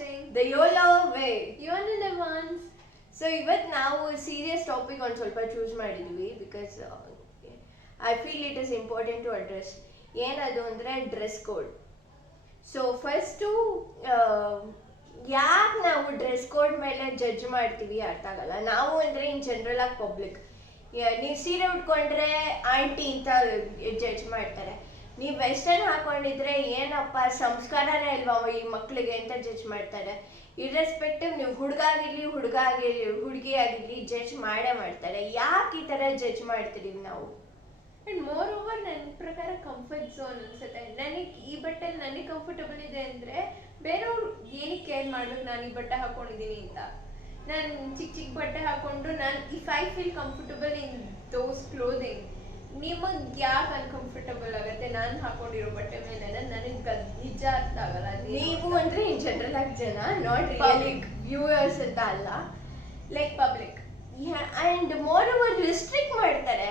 watching The YOLO way. You Only Live Once. So ಇವತ್ತು ನಾವು serious topic ಒಂದು ಸ್ವಲ್ಪ ಚೂಸ್ ಮಾಡಿದ್ವಿ because I feel it is important to address. ಏನದು ಅಂದರೆ ಡ್ರೆಸ್ ಕೋಡ್. ಸೊ ಫಸ್ಟು ಯಾಕೆ ನಾವು ಡ್ರೆಸ್ ಕೋಡ್ ಮೇಲೆ ಜಡ್ಜ್ ಮಾಡ್ತೀವಿ ಅರ್ಥ ಆಗಲ್ಲ. ನಾವು ಅಂದರೆ ಇನ್ ಜನರಲ್ ಆಗಿ ಪಬ್ಲಿಕ್, ನೀವು ಸೀರೆ ಉಟ್ಕೊಂಡ್ರೆ ಆಂಟಿ ಅಂತ ಜಡ್ಜ್ ಮಾಡ್ತಾರೆ. ನೀವು ವೆಸ್ಟರ್ನ್ ಹಾಕೊಂಡಿದ್ರೆ ಏನಪ್ಪ ಸಂಸ್ಕಾರನೇ ಇಲ್ವಾ ಈ ಮಕ್ಳಿಗೆ ಅಂತ ಜಡ್ಜ್ ಮಾಡ್ತಾರೆ. ಇರ್ರೆಸ್ಪೆಕ್ಟಿವ್ ನೀವು ಹುಡುಗ ಹುಡುಗಿ ಆಗಿರ್ಲಿ ಜಡ್ಜ್ ಮಾಡೇ ಮಾಡ್ತಾರೆ. ಯಾಕೆ ಈ ಥರ ಜಡ್ಜ್ ಮಾಡ್ತಿದೀವಿ ನಾವು? ಅಂಡ್ ಮೋರ್ ಓವರ್ ನನ್ನ ಪ್ರಕಾರ ಕಂಫರ್ಟ್ ಝೋನ್ ಅನ್ಸುತ್ತೆ. ನನಗೆ ಈ ಬಟ್ಟೆ ನನಗೆ ಕಂಫರ್ಟಬಲ್ ಇದೆ ಅಂದ್ರೆ ಬೇರೆಯವ್ರು ಏನಕ್ಕೆ ಕೇರ್ ಮಾಡ್ಬೇಕು ನಾನು ಈ ಬಟ್ಟೆ ಹಾಕೊಂಡಿದೀನಿ ಅಂತ. ನಾನು ಚಿಕ್ಕ ಬಟ್ಟೆ ಹಾಕೊಂಡು ನಾನು if I feel comfortable in those clothing, ನಿಮಗೆ ಯಾಕೆ ಅನ್ಕಂಫರ್ಟಬಲ್ ಆಗುತ್ತೆ ನಾನು ಹಾಕೊಂಡಿರೋ ಬಟ್ಟೆ ಮೇಲೆ? ನನಗೆ ನಿಜ ಅರ್ಥ ಆಗಲ್ಲ. ನೀವು ಅಂದ್ರೆ ಇನ್ ಜನರಲ್ ಆಗಿ ಜನ, ನಾಟ್ ರಿಯಲಿ ವ್ಯೂವರ್ಸ್ ಅಂತ ಅಲ್ಲ, like public. And more over restrict ಮಾಡ್ತಾರೆ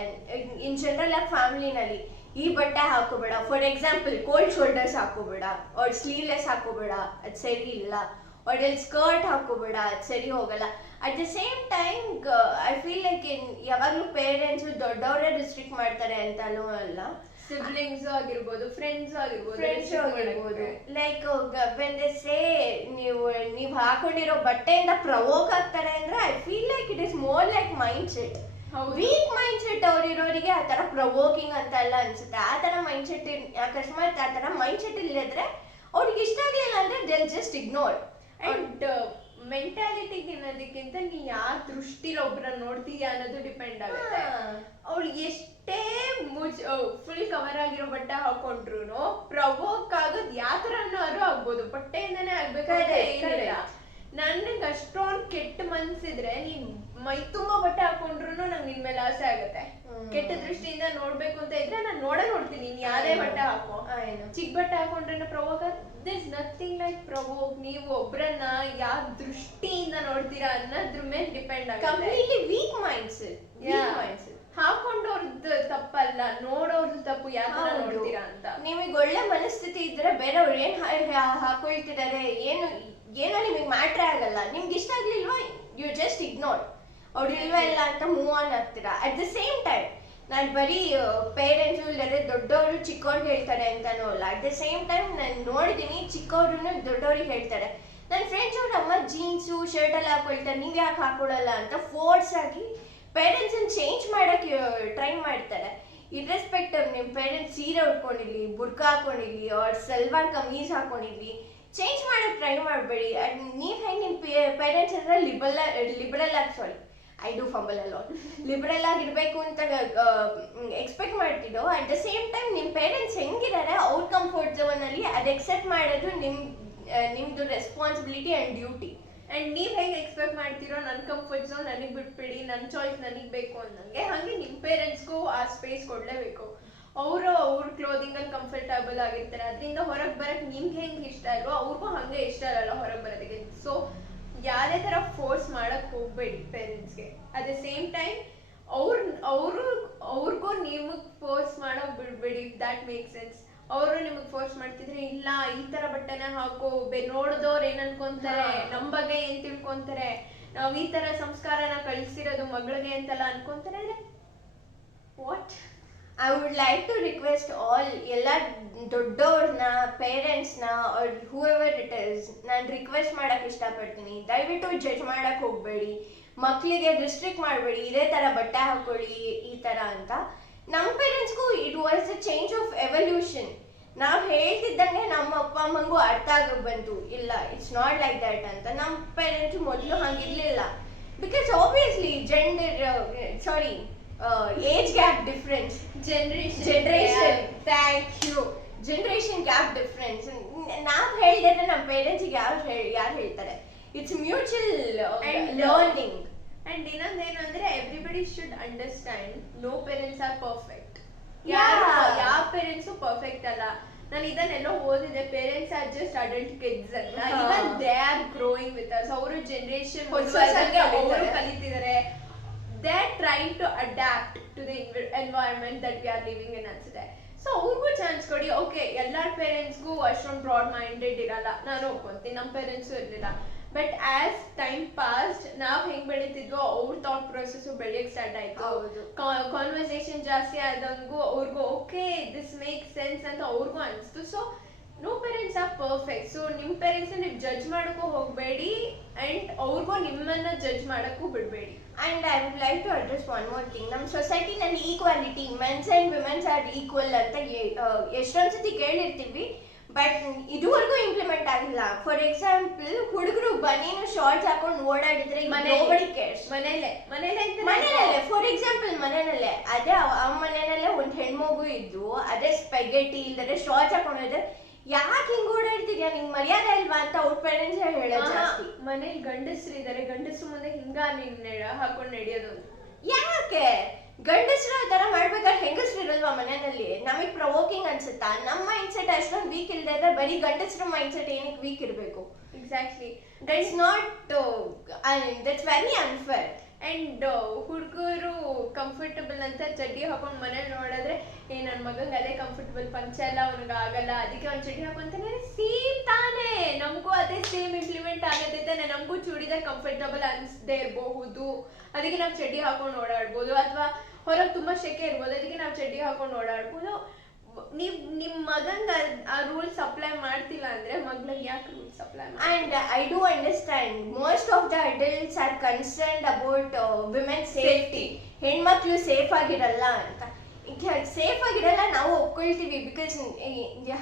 ಇನ್ ಜನರಲ್ ಆಗಿ ಫ್ಯಾಮಿಲಿನಲ್ಲಿ. ಈ ಬಟ್ಟೆ ಹಾಕೋಬೇಡ, ಫಾರ್ ಎಕ್ಸಾಂಪಲ್ ಕೋಲ್ಡ್ ಶೋಲ್ಡರ್ಸ್ ಹಾಕೋಬೇಡ, ಅವ್ರು ಸ್ಲೀವ್ಲೆಸ್ ಹಾಕೋಬೇಡ, ಅದು ಸರಿ ಇಲ್ಲ. ಒಳ್ಳೆ ಸ್ಕರ್ಟ್ ಹಾಕೋಬೇಡ, ಅದು ಸರಿ ಹೋಗಲ್ಲ. At the same time I feel like ಯಾವಾಗಲೂ ಪೇರೆಂಟ್ಸು ದೊಡ್ಡವರೇ ರಿಸ್ಟ್ರಿಕ್ಟ್ ಮಾಡ್ತಾರೆ ಅಂತಲೂ ಅಲ್ಲ, ಸಿಬ್ಲಿಂಗ್ಸ್ ಆಗಿರ್ಬೋದು, ಫ್ರೆಂಡ್ಸ್ ಆಗಿರ್ಬೋದು, ಲೈಕ್ ವೆನ್ ದೇ ಸೇ ನೀವು ಹಾಕೊಂಡಿರೋ ಬಟ್ಟೆಯಿಂದ ಪ್ರವೋಕ್ ಆಗ್ತಾರೆ ಅಂದ್ರೆ I feel like it is more like mindset. Weak mindset ಅವ್ರಿರೋರಿಗೆ ಆ ತರ ಪ್ರವೋಕಿಂಗ್ ಅಂತ ಎಲ್ಲ ಅನ್ಸುತ್ತೆ. ಆ ತರ ಮೈಂಡ್ ಸೆಟ್ ಅಕಸ್ಮಾತ್ ಆ ತರ ಮೈಂಡ್ ಸೆಟ್ ಇಲ್ಲದ್ರೆ ಅವ್ರಿಗೆ ಇಷ್ಟ ಆಗ್ಲಿಲ್ಲ ಅಂದ್ರೆ they just ignore. And mentality ಅನ್ನೋದಕ್ಕಿಂತ ನೀ ಯಾವ ದೃಷ್ಟಿಲಿ ಒಬ್ರನ್ನ ನೋಡ್ತೀಯ ಅನ್ನೋದು ಡಿಪೆಂಡ್ ಆಗುತ್ತೆ. ಅವ್ಳು ಎಷ್ಟೇ ಫುಲ್ ಕವರ್ ಆಗಿರೋ ಬಟ್ಟೆ ಹಾಕೊಂಡ್ರು ಪ್ರವೋಕ್ ಆಗೋದು ಯಾವ ತರನಾದ್ರು ಆಗ್ಬೋದು, ಬಟ್ಟೆಯಿಂದಾನೇ ಆಗ್ಬೇಕಾದ್ರೆ ಏನಿಲ್ಲ. ನನಗೆ ಅಷ್ಟೊಂದು ಕೆಟ್ಟ ಮನ್ಸಿದ್ರೆ ನೀನ್ ಮೈ ತುಂಬಾ ಬಟ್ಟೆ ಹಾಕೊಂಡ್ರು ನಂಗೆ ನಿನ್ ಮೇಲೆ ಆಸೆ ಆಗುತ್ತೆ. ಕೆಟ್ಟ ದೃಷ್ಟಿಯಿಂದ ನೋಡ್ಬೇಕು ಅಂತ ಇದ್ರೆ ನಾನು ನೋಡ್ತೀನಿ, ನೀನ್ ಯಾರೇ ಬಟ್ಟೆ ಹಾಕೋ. ಚಿಕ್ಕ ಬಟ್ಟೆ ಹಾಕೊಂಡ್ರೆ provoke this nothing like provoke. ನೀವು ಒಬ್ರನ್ನ ಯಾವ ದೃಷ್ಟಿಯಿಂದ ನೋಡ್ತೀರಾ ಅನ್ನೋದ್ರ ಮೇಲೆ ಡಿಪೆಂಡ್ ಆಗುತ್ತೆ. ವೀಕ್ ಮೈಂಡ್ಸ್ ಹಾಕೊಂಡವ್ರದ್ದು ತಪ್ಪಲ್ಲ, ನೋಡೋರ್ದು ತಪ್ಪು. ಯಾವ ನೋಡ್ತೀರಾ ಅಂತ ನಿಮಗೆ ಒಳ್ಳೆ ಮನಸ್ಥಿತಿ ಇದ್ರೆ ಬೇರೆಯವ್ರು ಏನ್ ಹಾಕೊಳ್ತಿದ್ದಾರೆ ಏನೋ ನಿಮಗೆ ಮ್ಯಾಟ್ರೇ ಆಗಲ್ಲ. ನಿಮ್ಗೆ ಇಷ್ಟ ಆಗ್ಲಿಲ್ವಾ ಯು ಜಸ್ಟ್ ಇಗ್ನೋರ್, ಅವ್ರು ಇಲ್ವಾ ಇಲ್ಲ ಅಂತ ಮೂವ್ ಆನ್ ಆಗ್ತೀರಾ. ಅಟ್ ದ ಸೇಮ್ ಟೈಮ್ ನಾನು ಬರೀ ಪೇರೆಂಟ್ಸು ಇಲ್ಲದೆ ದೊಡ್ಡವರು ಚಿಕ್ಕವ್ರಿಗೆ ಹೇಳ್ತಾರೆ ಅಂತಾನೂ ಅಲ್ಲ. ಅಟ್ ದ ಸೇಮ್ ಟೈಮ್ ನಾನು ನೋಡಿದ್ದೀನಿ ಚಿಕ್ಕವ್ರನ್ನ ದೊಡ್ಡವ್ರಿಗೆ ಹೇಳ್ತಾರೆ. ನನ್ನ ಫ್ರೆಂಡ್ಸ್ ಅವ್ರ ಅಮ್ಮ ಜೀನ್ಸು ಶರ್ಟ್ ಎಲ್ಲ ಹಾಕೊಳ್ತಾರೆ, ನೀವು ಯಾಕೆ ಹಾಕೊಳ್ಳಲ್ಲ ಅಂತ ಫೋರ್ಸ್ ಆಗಿ ಪೇರೆಂಟ್ಸನ್ನು ಚೇಂಜ್ ಮಾಡೋಕ್ಕೆ ಟ್ರೈ ಮಾಡ್ತಾರೆ. ಇರ್ರೆಸ್ಪೆಕ್ಟಿವ್ ನಿಮ್ಮ ಪೇರೆಂಟ್ಸ್ ಸೀರೆ ಉಟ್ಕೊಂಡಿರ್ಲಿ, ಬುರ್ಕಾ ಹಾಕೊಂಡಿರ್ಲಿ, ಅವ್ರ ಸಲ್ವಾರ್ ಕಮೀಸ್ ಹಾಕೊಂಡಿರ್ಲಿ, ಚೇಂಜ್ ಮಾಡೋಕ್ಕೆ ಟ್ರೈ ಮಾಡಬೇಡಿ. ಅಂಡ್ ನೀವು ಹೆಂಗೆ ನಿಮ್ಮ ಪೇರೆಂಟ್ಸ್ ಹತ್ರ ಲಿಬರಲ್ ಆಗಿ ಐ ಡೂ ಫಂಬಲ್ ಅಲ್ಲ ಲಿಬರಲ್ ಆಗಿರ್ಬೇಕು ಅಂತ ಎಕ್ಸ್ಪೆಕ್ಟ್ ಮಾಡ್ತಿದ್ದೋ, ಅಟ್ ದ ಸೇಮ್ ಟೈಮ್ ನಿಮ್ಮ ಪೇರೆಂಟ್ಸ್ ಹೆಂಗಿದ್ದಾರೆ ಅವ್ರ ಕಂಫರ್ಟ್ ಝೋನಲ್ಲಿ ಅದು ಎಕ್ಸೆಪ್ಟ್ ಮಾಡೋದು ನಿಮ್ಮದು ರೆಸ್ಪಾನ್ಸಿಬಿಲಿಟಿ ಆ್ಯಂಡ್ ಡ್ಯೂಟಿ. ಅಂಡ್ ನೀವ್ ಹೆಂಗ್ ಎಕ್ಸ್ಪೆಕ್ಟ್ ಮಾಡ್ತಿರೋ ನನ್ನ ಕಂಫರ್ಟ್ ಝೋನ್ ನನಗ್ ಬಿಟ್ಬಿಡಿ, ನನ್ನ ಚಾಯ್ಸ್ ನನಗ್ ಬೇಕು ಅನ್ನಂಗೆ, ಹಂಗೆ ನಿಮ್ ಪೇರೆಂಟ್ಸ್ಗೂ ಆ ಸ್ಪೇಸ್ ಕೊಡ್ಲೇಬೇಕು. ಅವರು ಅವ್ರ ಕ್ಲೋದಿಂಗ್ ಅಲ್ಲಿ ಕಂಫರ್ಟಬಲ್ ಆಗಿರ್ತಾರೆ, ಅದರಿಂದ ಹೊರಗೆ ಬರಕ್ ನಿಮ್ಗೆ ಹೆಂಗ್ ಇಷ್ಟ ಇಲ್ವೋ ಅವ್ರಿಗೂ ಹಂಗೆ ಇಷ್ಟ ಇರಲ್ಲ ಹೊರಗೆ ಬರೋದಕ್ಕೆ. ಸೊ ಯಾವ್ದೇ ತರ ಫೋರ್ಸ್ ಮಾಡಕ್ ಹೋಗ್ಬೇಡಿ ಪೇರೆಂಟ್ಸ್ಗೆ. ಅಟ್ ದ ಸೇಮ್ ಟೈಮ್ ಅವ್ರಿಗೂ ನಿಮಗ್ ಫೋರ್ಸ್ ಮಾಡಕ್ ಬಿಡ್ಬೇಡಿ. That make sense. ಅವರು ನಿಮಗ್ ಫೋರ್ಸ್ ಮಾಡ್ತಿದ್ರೆ ಇಲ್ಲ ಈ ತರ ಬಟ್ಟೆನ ಹಾಕೋ, ನೋಡಿದವ್ರು ಏನ್ ಅನ್ಕೊಂತಾರೆ, ನಮ್ ಬಗ್ಗೆ ಏನ್ ತಿಳ್ಕೊಂತಾರೆ, ನಾವ್ ಈ ತರ ಸಂಸ್ಕಾರನ ಕಳ್ಸಿರೋದು ಮಗಳಿಗೆ ಅಂತೆಲ್ಲ ಅನ್ಕೊಂತಾರೆ. What I would like to request all ಎಲ್ಲ ದೊಡ್ಡವ್ರನ್ನ ಪೇರೆಂಟ್ಸ್ನ ಆರ್ ಹೂಎವರ್ ಇಟ್ ಇಸ್, ನಾನು ರಿಕ್ವೆಸ್ಟ್ ಮಾಡಕ್ಕೆ ಇಷ್ಟಪಡ್ತೀನಿ, ದಯವಿಟ್ಟು ಜಡ್ಜ್ ಮಾಡಕ್ಕೆ ಹೋಗಬೇಡಿ, ಮಕ್ಕಳಿಗೆ ರಿಸ್ಟ್ರಿಕ್ಟ್ ಮಾಡಬೇಡಿ, ಇದೇ ಥರ ಬಟ್ಟೆ ಹಾಕೊಳ್ಳಿ ಈ ಥರ ಅಂತ. ನಮ್ಮ ಪೇರೆಂಟ್ಸ್ಗೂ it was a change of evolution. ನಾವು ಹೇಳ್ತಿದ್ದಂಗೆ ನಮ್ಮ ಅಪ್ಪ ಅಮ್ಮಂಗೂ ಅರ್ಥ ಆಗೋಕೆ ಬಂತು, ಇಲ್ಲ ಇಟ್ಸ್ ನಾಟ್ ಲೈಕ್ ದ್ಯಾಟ್ ಅಂತ. ನಮ್ಮ ಪೇರೆಂಟ್ಸು ಮೊದಲು ಹಂಗಿರಲಿಲ್ಲ because obviously age gap difference, generation gap difference. ನಾವು ಹೇಳಿದ್ರೆ ನಮ್ಮ ಪೇರೆಂಟ್ಸಿಗೆ ಯಾರು ಹೇಳ್ತಾರೆ? It's mutual learning. ಅಂಡ್ ಇನ್ನೊಂದೇನು ಅಂದ್ರೆ everybody should understand no parents are perfect. ಯಾವ ಪೇರೆಂಟ್ಸು ಪರ್ಫೆಕ್ಟ್ ಅಲ್ಲ. ನಾನು ಇದನ್ನೆಲ್ಲೋ ಓದಿದೆ, parents are just adult kids ಅಂತ. Even they are growing with us. ಅವರು ಜನರೇಷನ್ ಅವರು ಕಲಿತಿದ್ದಾರೆ. They trying to adapt to the environment that we are living in ಅನ್ಸುತ್ತೆ. ಸೊ ಅವ್ರಿಗೂ ಚಾನ್ಸ್ ಕೊಡಿ. ಓಕೆ, ಎಲ್ಲಾರ ಪೇರೆಂಟ್ಸ್ಗೂ ಅಷ್ಟೊಂದು ಬ್ರಾಡ್ ಮೈಂಡೆಡ್ ಇರಲ್ಲ, ನಾನು ಒಪ್ಕೊಂತೀನಿ, ನಮ್ಮ ಪೇರೆಂಟ್ಸು ಇರಲಿಲ್ಲ. ಬಟ್ ಆಸ್ ಟೈಮ್ ಪಾಸ್ಟ್ ನಾವ್ ಹೆಂಗ್ ಬೆಳಿತಿದ್ವೋ ಅವ್ರ ಥಾಟ್ ಪ್ರೊಸೆಸ್ ಬೆಳಿಯಕ್ ಸ್ಟಾರ್ಟ್ ಆಯ್ತು. ಕಾನ್ವರ್ಸೇಷನ್ ಜಾಸ್ತಿ ಆದಂಗೂ ಅವ್ರಿಗೂ ಓಕೆ ದಿಸ್ ಮೇಕ್ ಸೆನ್ಸ್ ಅಂತ ಅವ್ರಿಗೂ ಅನಿಸ್ತು. So no parents are perfect. So ನಿಮ್ ಪೇರೆಂಟ್ಸ್ ನೀವು ಜಡ್ಜ್ ಮಾಡಕ್ಕೂ ಹೋಗ್ಬೇಡಿ ಅಂಡ್ ಅವ್ರಿಗೂ ನಿಮ್ಮನ್ನ ಜಡ್ಜ್ ಮಾಡಕ್ಕೂ ಬಿಡ್ಬೇಡಿ. And I would like to address one more thing. ನಮ್ಮ ಸೊಸೈಟಿನಲ್ಲಿ equality, men's and women's are equal ಅಂತ ಎಷ್ಟೊಂದು ಸತಿ ಕೇಳಿರ್ತೀವಿ, ಬಟ್ ಇದುವರೆಗೂ ಇಂಪ್ಲಿಮೆಂಟ್ ಆಗಿಲ್ಲ. ಫಾರ್ ಎಕ್ಸಾಂಪಲ್, ಹುಡುಗರು ಬನೀನು ಶಾರ್ಟ್ಸ್ ಹಾಕೊಂಡು ಓಡಾಡಿದ್ರೆ ಮನೆಯಲ್ಲೇ ಫಾರ್ ಎಕ್ಸಾಂಪಲ್ ಮನೆಯಲ್ಲೇ ಅದೇ ಆ ಮನೆಯಲ್ಲೇ ಒಂದು ಹೆಣ್ಮಗು ಇದ್ದು ಅದೇ ಸ್ಪೆಗೆಟಿ ಇಲ್ದರೆ ಶಾರ್ಟ್ಸ್ ಹಾಕೊಂಡಿದ್ರೆ ಯಾಕೆ ಹಿಂಗ್ ಓಡಾಡ್ತಿದ್ಯಾ, ನಿಂಗ್ ಮರ್ಯಾದೆ ಇಲ್ವಾ ಅಂತ ಅವ್ರ ಪೇರೆಂಟ್ಸ್ ಹೇಳೋದು ಜಾಸ್ತಿ. ಮನೇಲಿ ಗಂಡಸ್ರು ಇದಾರೆ, ಗಂಡಸ್ರು ಮುಂದೆ ಹಿಂಗ ನೀನ್ ಹಾಕೊಂಡ್ ನಡೆಯೋದು ಯಾಕೆ? ಗಂಡಸ್ರು ಆ ತರ ಮಾಡ್ಬೇಕಾದ್ರೆ ಹೆಂಗಸ್ರು ಇರಲ್ವಾ ಮನೆಯಲ್ಲಿ? ನಮಗ್ ಪ್ರವೋಕಿಂಗ್ ಅನ್ಸುತ್ತಾ? ನಮ್ಮ ಮೈಂಡ್ ಸೆಟ್ ಅಷ್ಟೊಂದು ವೀಕ್ ಇಲ್ದೇ ಇದ್ರೆ ಬರೀ ಗಂಡಸ್ರ ಮೈಂಡ್ ಸೆಟ್ ಏನಕ್ಕೆ ವೀಕ್ ಇರಬೇಕು? Exactly, that's not, that's very unfair. And ಹುಡುಗರು ಕಂಫರ್ಟಬಲ್ ಅಂತ ಚಡ್ಡಿ ಹಾಕೊಂಡ್ ಮನೇಲಿ ನೋಡಿದ್ರೆ ನನ್ ಮಗಂಗ್ ಅದೇ ಕಂಫರ್ಟಬಲ್, ಪಂಚ ಎಲ್ಲ ಅವ್ನಿಗೆ ಆಗಲ್ಲ, ಅದಕ್ಕೆ ಅವ್ನ್ ಚಡ್ಡಿ ಹಾಕೊಂತಾನೆ. ಸೇಮ್ ತಾನೇ, ನಮಗೂ ಅದೇ ಸೇಮ್ ಇಂಪ್ಲಿಮೆಂಟ್ ಆಗತ್ತೆ ತಾನೆ. ನಮಗೂ ಚೂಡಿದಾರ್ ಕಂಫರ್ಟಬಲ್ ಅನ್ಸದೇ ಇರಬಹುದು, ಅದಕ್ಕೆ ನಾವು ಚಡ್ಡಿ ಹಾಕೊಂಡು ಓಡಾಡ್ಬೋದು. ಅಥವಾ ಹೊರಗೆ ತುಂಬಾ ಸೆಕೆ ಇರ್ಬೋದು, ಅದಕ್ಕೆ ನಾವು ಚಡ್ಡಿ ಹಾಕೊಂಡು ಓಡಾಡ್ಬೋದು. ನೀವ್ ನಿಮ್ ಮಗಂಗ ಆ ರೂಲ್ಸ್ ಅಪ್ಲೈ ಮಾಡ್ತಿಲ್ಲ ಅಂದ್ರೆ ಮಗ್ಳಿಗೆ ಯಾಕೆ rules apply? And I do understand most of the adults R concerned about women safety. ಹೆಣ್ಮಕ್ಳು ಸೇಫ್ ಆಗಿರಲ್ಲ ಅಂತ. ಸೇಫ್ ಆಗಿರಲ್ಲ ನಾವು ಒಪ್ಕೊಳ್ತೀವಿ, ಬಿಕಾಸ್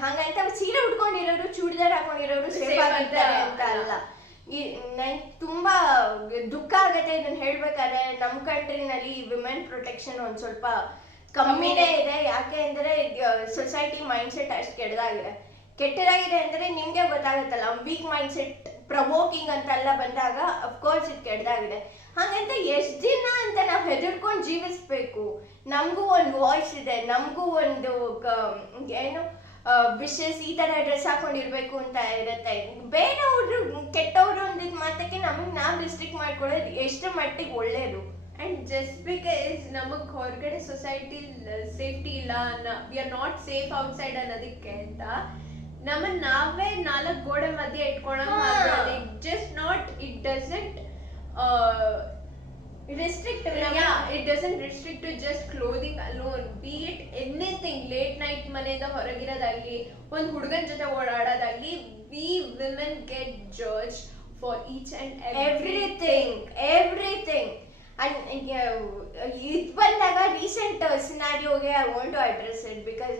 ಹಂಗಂತ ಸೀರೆ ಉಟ್ಕೊಂಡಿರೋರು ಚೂಡಿದಾರ್ ಹಾಕೊಂಡಿರೋರು ಸೇಫ್ ಆಗಿರ್ತಾರೆ ಅಂತ ಅಲ್ಲ. ನಂಗೆ ತುಂಬಾ ದುಃಖ ಆಗತ್ತೆ ಇದನ್ನ ಹೇಳ್ಬೇಕಾದ್ರೆ. ನಮ್ಮ ಕಂಟ್ರಿನಲ್ಲಿ ವಿಮೆನ್ ಪ್ರೊಟೆಕ್ಷನ್ ಒಂದ್ ಸ್ವಲ್ಪ ಕಮ್ಮಿನೇ ಇದೆ. ಯಾಕೆ ಅಂದ್ರೆ ಸೊಸೈಟಿ ಮೈಂಡ್ ಸೆಟ್ ಅಷ್ಟು ಕೆಟ್ಟದಾಗಿದೆ ಅಂದ್ರೆ ನಿಮ್ಗೆ ಗೊತ್ತಾಗುತ್ತಲ್ಲ. ವೀಕ್ ಮೈಂಡ್ ಸೆಟ್ ಪ್ರವೋಕಿಂಗ್ ಅಂತೆಲ್ಲ ಬಂದಾಗ ಅಫ್ಕೋರ್ಸ್ ಇದು ಕೆಟ್ಟದಾಗಿದೆ. ಹಾಗಂತ ಎಷ್ಟ್ ದಿನ ಅಂತ ನಾವು ಹೆದರ್ಕೊಂಡು ಜೀವಿಸ್ಬೇಕು? ನಮಗೂ ಒಂದು ವಾಯ್ಸ್ ಇದೆ, ನಮಗೂ ಒಂದು ಏನು ವಿಶೇಷ ಈ ತರ ಡ್ರೆಸ್ ಹಾಕೊಂಡಿರ್ಬೇಕು ಅಂತ ಇರುತ್ತೆ. ಬೇರೆಯವ್ರು ಕೆಟ್ಟವ್ರು ಅಂದಿದ್ ಮಾತಕ್ಕೆ ನಮಗ್ ನಾವ್ ರಿಸ್ಟ್ರಿಕ್ಟ್ ಮಾಡ್ಕೊಳ್ಳೋದು ಎಷ್ಟು ಮಟ್ಟಿಗೆ ಒಳ್ಳೇದು? ಅಂಡ್ ಜಸ್ಟ್ ಬಿಕಾಸ್ ನಮಗ್ ಹೊರಗಡೆ ಸೊಸೈಟಿ ಸೇಫ್ಟಿ ಇಲ್ಲ, we are not safe outside ಅನ್ನೋದಕ್ಕೆ ಅಂತ ನಮ್ಮನ್ನ ನಾವೇ 4 ಗೋಡೆ ಮಧ್ಯೆ ಇಟ್ಕೊಳ್ಳೋದು. Just not, it doesn't restrict, it doesn't restrict to just clothing alone, be it anything. late night ಮನೆಯಿಂದ ಹೊರಗಿರೋದಾಗ್ಲಿ, ಒಂದು ಹುಡುಗನ ಜೊತೆ ಓಡಾಡೋದಾಗ್ಲಿ, we women get judged for each and everything. And ಇದು ಬಂದಾಗ ರೀಸೆಂಟ್ ಸಿನಾರಿಯೋಗೆ I want to address it. Because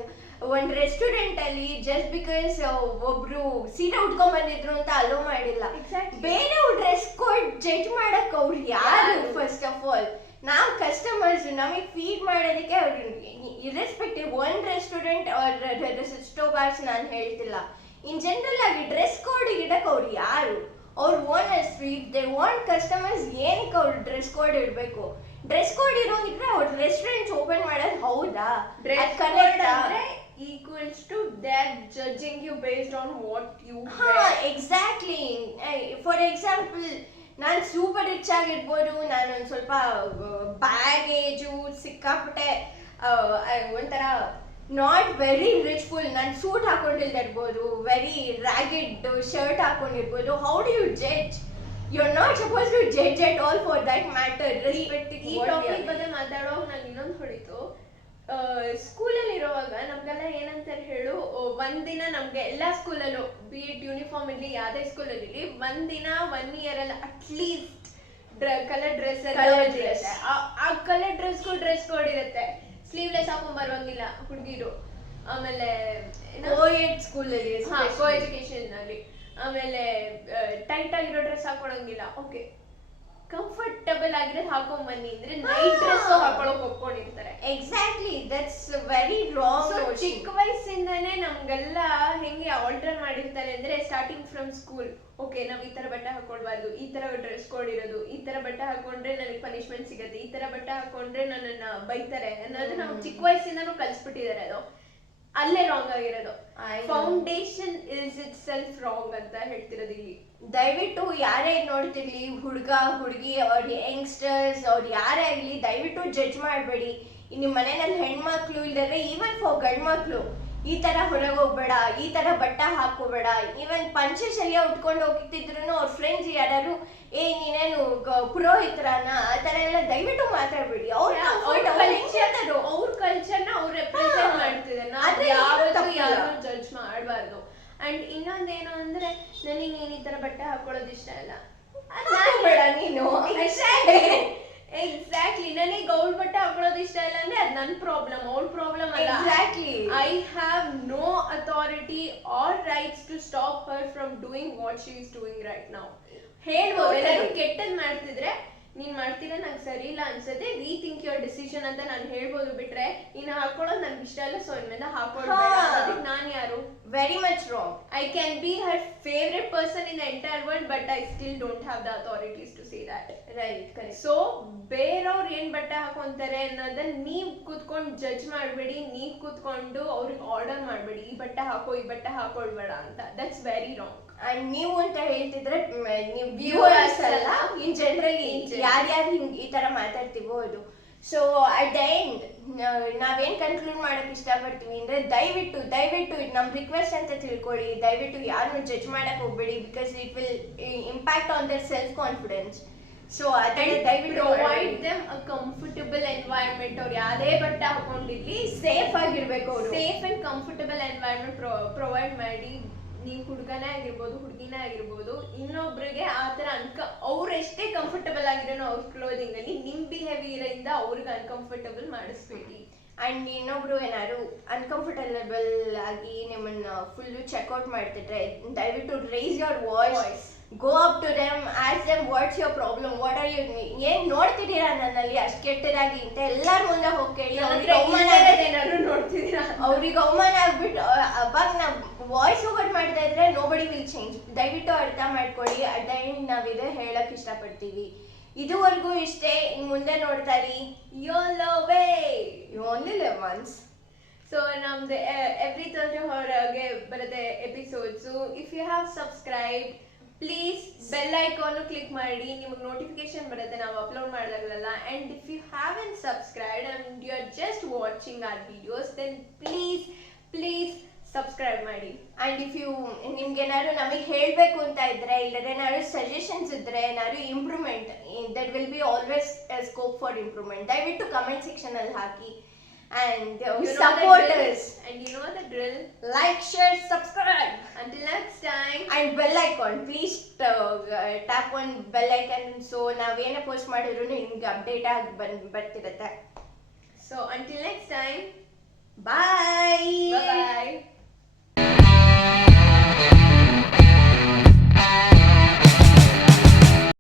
ಒಂದು restaurant ಅಲ್ಲಿ just because ಒಬ್ರು ಸೀರೆ ಉಟ್ಕೊಂಡ್ ಬಂದಿದ್ರು ಅಂತ ಅಲೋ ಮಾಡಿಲ್ಲ. ಬೇರೆ ಡ್ರೆಸ್ ಕೋಡ್ ಜಡ್ಜ್ ಮಾಡಕ್ ಅವ್ರು ಯಾರು? ಫಸ್ಟ್ ಆಫ್ ಆಲ್ ನಾವು ಕಸ್ಟಮರ್ಸ್, ನಮಗೆ ಫೀಡ್ ಮಾಡೋದಕ್ಕೆ ಅವ್ರು irrespective one restaurant resto bars ನಾನು ಹೇಳ್ತಿಲ್ಲ, ಇನ್ ಜನರಲ್ ಆಗಿ ಡ್ರೆಸ್ ಕೋಡ್ ಇಡಕ್ ಅವ್ರು ಯಾರು? ಅವ್ರು owners. If they want customers, ಏನಕ್ಕೆ ಅವ್ರು ಡ್ರೆಸ್ ಕೋಡ್ ಇಡಬೇಕು? ಡ್ರೆಸ್ ಕೋಡ್ ಇರೋಂಗಿದ್ರೆ ಅವ್ರ ರೆಸ್ಟೋರೆಂಟ್ಸ್ ಓಪನ್ ಮಾಡೋದು ಹೌದಾ? ಡ್ರೆಸ್ ಕೋಡ್ ಅಂದ್ರೆ equals to they're judging you based on what you wear. Exactly. For example, ನಾನು ಸೂಪರ್ ರಿಚ್ ಆಗಿರ್ಬೋದು, ನಾನು ಒಂದು ಸ್ವಲ್ಪ ಬ್ಯಾಗೇಜು ಸಿಕ್ಕಾಪಟ್ಟೆ ಒಂಥರ ನಾಟ್ ವೆರಿ ರಿಚ್ಫುಲ್, ನಾನು ಸೂಟ್ ಹಾಕೊಂಡಿಲ್ದೇ ಇರ್ಬೋದು, ವೆರಿ ರ್ಯಾಗೆಡ್ ಶರ್ಟ್ ಹಾಕೊಂಡಿರ್ಬೋದು. How do you judge? You are not suppose to judge at all for that matter. ಈ ಟಾಪಿಕ್ ಬಗ್ಗೆ ಮಾತಾಡುವಾಗ ನಂಗೆ ಇನ್ನೊಂದು ಹೊಡಿತು. ಸ್ಕೂಲಲ್ಲಿ ಇರುವಾಗ ನಮ್ಗೆಲ್ಲ ಏನಂತಾರೆ ಹೇಳು, ಒಂದಿನ ನಮ್ಗೆ ಎಲ್ಲಾ ಸ್ಕೂಲಲ್ಲೂ ಬಿ ಇಟ್ ಯೂನಿಫಾರ್ಮ್ ಇರ್ಲಿ ಯಾವುದೇ ಸ್ಕೂಲಲ್ಲಿ ಒಂದಿನ 1 year ಅಲ್ಲಿ ಅಟ್ಲೀಸ್ಟ್ ಕಲರ್ ಡ್ರೆಸ್ ಇರುತ್ತೆ. ಆ ಕಲರ್ ಡ್ರೆಸ್ಗೂ ಡ್ರೆಸ್ ಕೋಡ್ ಇರುತ್ತೆ. ಸ್ಲೀವ್ಲೆಸ್ ಹಾಕೊಂಡ್ ಬರುವಂಗಿಲ್ಲ ಹುಡುಗಿರು. ಆಮೇಲೆ ಸ್ಕೂಲಲ್ಲಿ ಕೋ ಎಜುಕೇಶನ್ ಅಲ್ಲಿ ಆಮೇಲೆ ಟೈಟ್ ಆಗಿರೋ ಡ್ರೆಸ್ ಹಾಕೊಳಂಗಿಲ್ಲ. ಓಕೆ, ಕಂಫರ್ಟಬಲ್ ಆಗಿರೋದು ಹಾಕೊಂಡ್ ಬನ್ನಿ ಅಂದ್ರೆ ನೈಟ್ ಡ್ರೆಸ್ ಹಾಕೊಳಕ್ ಒಪ್ಕೊಂಡಿರ್ತಾರೆ. Exactly, that's very wrong. ಚಿಕ್ಕ ವಯಸ್ಸಿಂದಾನೇ ನಮ್ಗೆಲ್ಲ ಹೆಂಗೆ ಆಲ್ಟರ್ ಮಾಡಿರ್ತಾರೆ ಅಂದ್ರೆ ಸ್ಟಾರ್ಟಿಂಗ್ ಫ್ರಮ್ ಸ್ಕೂಲ್. ಓಕೆ, ನಾವ್ ಈ ತರ ಬಟ್ಟೆ ಹಾಕೊಳ್ಬಾರ್ದು, ಈ ತರ ಡ್ರೆಸ್ ಕೋಡ್ ಇರೋದು, ಈ ತರ ಬಟ್ಟೆ ಹಾಕೊಂಡ್ರೆ ನನಗೆ ಪನಿಷ್ಮೆಂಟ್ ಸಿಗತ್ತೆ, ಈ ತರ ಬಟ್ಟೆ ಹಾಕೊಂಡ್ರೆ ನನ್ನನ್ನ ಬೈತಾರೆ ಅನ್ನೋದು ನಮ್ಗೆ ಚಿಕ್ಕ ವಯಸ್ಸಿಂದಾನು ಕಲ್ಸ್ಬಿಟ್ಟಿದ್ದಾರೆ. ಅದು ಅಲ್ಲೇ ರಾಂಗ್ ಆಗಿರೋದು. Foundation is it self wrong ಅಂತ ಹೇಳ್ತಿರೋದು ಇಲ್ಲಿ. ದಯವಿಟ್ಟು ಯಾರೇ ನೋಡ್ತಿರ್ಲಿ, ಹುಡುಗ ಹುಡುಗಿ ಅವ್ರ ಯಂಗ್ಸ್ಟರ್ಸ್ ಅವ್ರು ಯಾರೇ ಆಗಲಿ, ದಯವಿಟ್ಟು ಜಡ್ಜ್ ಮಾಡಬೇಡಿ. ನಿಮ್ಮ ಮನೆಯಲ್ಲಿ ಹೆಣ್ಮಕ್ಳು ಇಲ್ಲದ್ರೆ ಈವನ್ ಫಾರ್ ಗಂಡ್ಮಕ್ಳು ಈ ತರ ಹೊರಗೆ ಹೋಗ್ಬೇಡ, ಈ ತರ ಬಟ್ಟೆ ಹಾಕೋಬೇಡ. ಈವನ್ ಪಂಚೆ ಶಲ್ಯ ಉಟ್ಕೊಂಡು ಹೋಗ್ತಿದ್ರು ಅವ್ರ ಫ್ರೆಂಡ್ಸ್ ಯಾರು ನೀನೇನು ಪುರೋಹಿತರನ ಆ ತರ ಎಲ್ಲ ದಯವಿಟ್ಟು ಮಾತಾಡ್ಬೇಡಿ. ಅವ್ರ ಕಲ್ಚರ್ನ ಅವ್ರು ರೆಪ್ರೆಸೆಂಟ್ ಮಾಡ್ತಿದ್ದಾರೆ, ನಾವು ಯಾವತ್ತೂ ಯಾರು ಜಡ್ಜ್ ಮಾಡಬಾರ್ದು. ಅಂಡ್ ಇನ್ನೊಂದೇನು ಅಂದ್ರೆ ನನಗೆ ನೀನ್ ಈ ತರ ಬಟ್ಟೆ ಹಾಕೊಳ್ಳೋದು ಇಷ್ಟ ಇಲ್ಲ, ನೀನು ಎಕ್ಸಾಕ್ಟ್ಲಿ ನನಗೆ ಅವಳ ಬಟ್ಟೆ ಹಾಕೊಳ್ಳೋದು ಇಷ್ಟ ಇಲ್ಲ ಅಂದ್ರೆ ಅದು ನನ್ನ ಪ್ರಾಬ್ಲಮ್, ಅವಳ ಪ್ರಾಬ್ಲಮ್ ಅಲ್ಲ. Exactly I have no authority or rights to stop her from doing what she is doing right now. ಹೇಳ್ಬೋದು, ಎಲ್ಲರೂ ಕೆಟ್ಟದ್ ಮಾಡ್ತಿದ್ರೆ ನೀನ್ ಮಾಡ್ತೀರಾ ನಂಗೆ ಸರಿ ಇಲ್ಲ ಅನ್ಸತ್ತೆ, ರೀಥಿಂಕ್ ಯುವರ್ ಡಿಸಿಷನ್ ಅಂತ ನಾನು ಹೇಳ್ಬೋದು. ಬಿಟ್ರೆ ಇನ್ನು ಹಾಕೊಳ್ಳೋದು ನನ್ಗೆ ಇಷ್ಟ ಇಲ್ಲ ಸೊ ಇನ್ಮೇಲೆ ಹಾಕೊಳ್ಳೋದು ನಾನು ಯಾರು? Very much wrong. I can be her favorite person in the entire world, but I still don't have the authorities to say that. Right, correct. So ಬೇರೆಯವ್ರು ಏನ್ ಬಟ್ಟೆ ಹಾಕೊಂತಾರೆ ಅನ್ನೋದನ್ನ ನೀವ್ ಕೂತ್ಕೊಂಡು ಜಡ್ಜ್ ಮಾಡ್ಬೇಡಿ, ನೀವ್ ಕೂತ್ಕೊಂಡು ಅವ್ರಿಗೆ ಆರ್ಡರ್ ಮಾಡ್ಬೇಡಿ ಈ ಬಟ್ಟೆ ಹಾಕೋ ಈ ಬಟ್ಟೆ ಹಾಕೊಳ್ಬೇಡ ಅಂತ. That's very wrong. ಅಂಡ್ ನೀವು ಅಂತ ಹೇಳ್ತಿದ್ರೆ ನೀವು ವ್ಯೂವರ್ಸ್ ಅಲ್ಲ, ಇನ್ ಜನರಲಿ ಯಾರ್ಯಾರು ಹಿಂಗ್ ಈ ತರ ಮಾತಾಡ್ತೀವೋ ಅದು. ಸೊ ಅಟ್ ದ ಎಂಡ್ ನಾವೇನ್ ಕನ್ಕ್ಲೂಡ್ ಮಾಡಕ್ ಇಷ್ಟಪಡ್ತೀವಿ ಅಂದ್ರೆ ದಯವಿಟ್ಟು ಇದು ನಮ್ ರಿಕ್ವೆಸ್ಟ್ ಅಂತ ತಿಳ್ಕೊಳ್ಳಿ. ದಯವಿಟ್ಟು ಯಾರನ್ನು ಜಡ್ಜ್ ಮಾಡಕ್ ಹೋಗ್ಬೇಡಿ, because it will impact on their self confidence. So ಅದನ್ನ ದಯವಿಟ್ಟು provide them a comfortable environment. ಅವ್ರು ಯಾರೇ ಬಟ್ಟೆ ಹಾಕೊಂಡಿರ್ಲಿ ಸೇಫ್ ಆಗಿರ್ಬೇಕು, ಅವರು safe and comfortable environment provide ಮಾಡಿ. ನೀವು ಹುಡುಗನೇ ಆಗಿರ್ಬೋದು ಹುಡುಗಿನೇ ಆಗಿರ್ಬೋದು, ಇನ್ನೊಬ್ರಿಗೆ ಆ ತರ ಅವ್ರು ಎಷ್ಟೇ ಕಂಫರ್ಟಬಲ್ ಆಗಿರೋನು ಅವ್ರ ಕ್ಲೋದಿಂಗ್ ಅಲ್ಲಿ ನಿಮ್ ಬಿಹೇವಿಯರ್ ಇಂದ ಅವ್ರಿಗೆ ಅನ್ಕಂಫರ್ಟಬಲ್ ಮಾಡಿಸ್ಬೇಡಿ. ಅಂಡ್ ಇನ್ನೊಬ್ರು ಏನಾದ್ರು ಅನ್ಕಂಫರ್ಟಬಲ್ ಆಗಿ ನಿಮ್ಮನ್ನ ಫುಲ್ಲು ಚೆಕ್ಔಟ್ ಮಾಡ್ತಿದ್ರೆ ದಯವಿಟ್ಟು raise your voice, go up to them, ask them what's your problem, what are you, ಏನ್ ನೋಡ್ತಿದ್ದೀರಾ ನನ್ನಲ್ಲಿ ಅಷ್ಟು ಕೆಟ್ಟದಾಗಿ ಅಂತ ಎಲ್ಲಾರ ಮುಂದೆ ಹೋಗಿ ಕೇಳಿ. ಏನಾದ್ರು ನೋಡ್ತಿದ್ದೀರಾ ಅವ್ರಿಗೆ ಅವಮಾನ ಆಗ್ಬಿಟ್ಟು ಅವಾಗ ನಾವು ವಾಯ್ಸ್ ಓವರ್ ಮಾಡ್ತಾ ಇದ್ರೆ ನೋಬಡಿ ವಿಲ್ ಚೇಂಜ್. ದಯವಿಟ್ಟು ಅರ್ಥ ಮಾಡ್ಕೊಳ್ಳಿ. ಅಟ್ ದ ಎಂಡ್ ನಾವಿದೆ ಹೇಳಕ್ ಇಷ್ಟಪಡ್ತೀವಿ. ಇದುವರೆಗೂ ಇಷ್ಟೇ, ಇನ್ ಮುಂದೆ ನೋಡ್ತಾ ಇರಿ. You love you only live once. So ನಮ್ದು ಎವ್ರಿ ಥರ್ಸ್ಡೇ ಹೊರಗೆ ಬರುತ್ತೆ episodes. If you have subscribe please bell icon click ಮಾಡಿ, ನಿಮಗೆ ನೋಟಿಫಿಕೇಶನ್ ಬರುತ್ತೆ ನಾವು ಅಪ್ಲೋಡ್ ಮಾಡಿದಾಗಲೆಲ್ಲ. And if you haven't subscribe and you are just watching our videos then please subscribe ಮಾಡಿ. And if you ನಿಮ್ಗೆ ಏನಾದ್ರು ನಮಗೆ ಹೇಳಬೇಕು ಅಂತ ಇದ್ರೆ, ಇಲ್ಲದ್ರೆ ಏನಾದ್ರು ಸಜೆಷನ್ಸ್ ಇದ್ರೆ, ಏನಾದ್ರು improvement, that will be always scope for improvement. ದಯವಿಟ್ಟು ಕಮೆಂಟ್ ಸೆಕ್ಷನ್ ಅಲ್ಲಿ ಹಾಕಿ. And support us. And you know the drill. Like, share, subscribe. Until next time. And bell icon. Please tap on bell icon. So ನಾವೇನೇ post ಮಾಡಿದ್ರು ನಿಮ್ಗೆ update ಆಗಿ ಬರ್ತಿರುತ್ತೆ. So until next time. Bye. Bye.